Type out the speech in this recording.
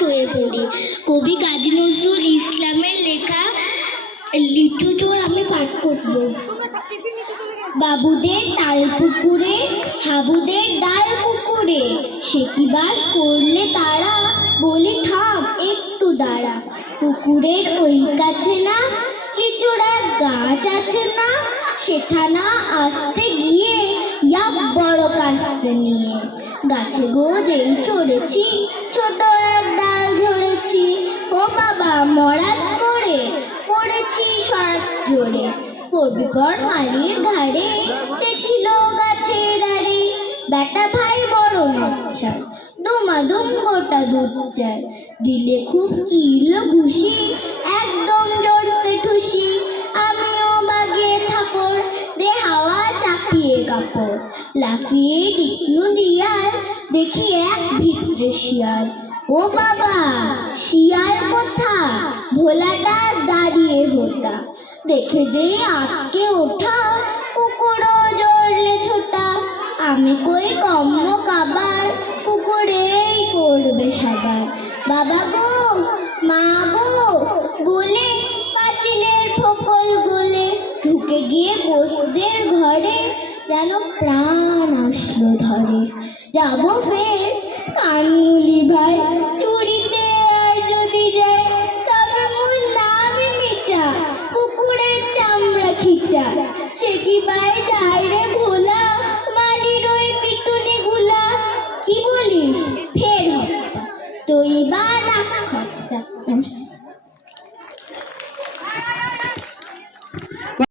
হয়ে পড়ি। কবি কাজী নজরুল ইসলামের লেখা লিটু চোর আমি পাঠ করব। বাবুদের তাল পুকুরে, হাবুদের ডাল পুকুরে, সে কি বাস করলে তারা, বলি থাম একটু দাঁড়া। পুকুরের ওই কাছে না লিচুড়া গাছ আছে না, সেখানা আসতে গিয়ে ইয়াক বড় কাস্তে নিয়ে। গাছে গোদেই চড়েছি, ছোট এক ডাল ধরেছি, ও বাবা মরাত করে পড়েছি সরাত জোরে। পড়বি পর মালির ধারে, সে ছিল গাছের আড়ে, বেটা ভাই বড় নচ্ছার, দুমাদুম গোটা দুধ চায়, দিলে খুব কিলো ঘুষি, একদম জোরসে ঠুসি। আমিও বাগে থাকর, দে হাওয়া চাপিয়ে কাপড়, লাফিয়ে ডিকনু দিয়াল, দেখি এক ভিতরে শিয়াল। ও বাবা শিয়াল কোথা, ভোলাটা দাঁড়িয়ে হোতা, দেখে যেই আটকে ওঠা, কুকুরও জড়লে ছোটা। আমি কই কম্ম কাবার, কুকুরেই করবে সাবার। বাবা গো মা গো বলে পাঁচিলের ফকল গলে, ঢুকে গিয়ে গোসদের ঘরে, যেন প্রাণ আসলো ধরে। যাবো ফের কান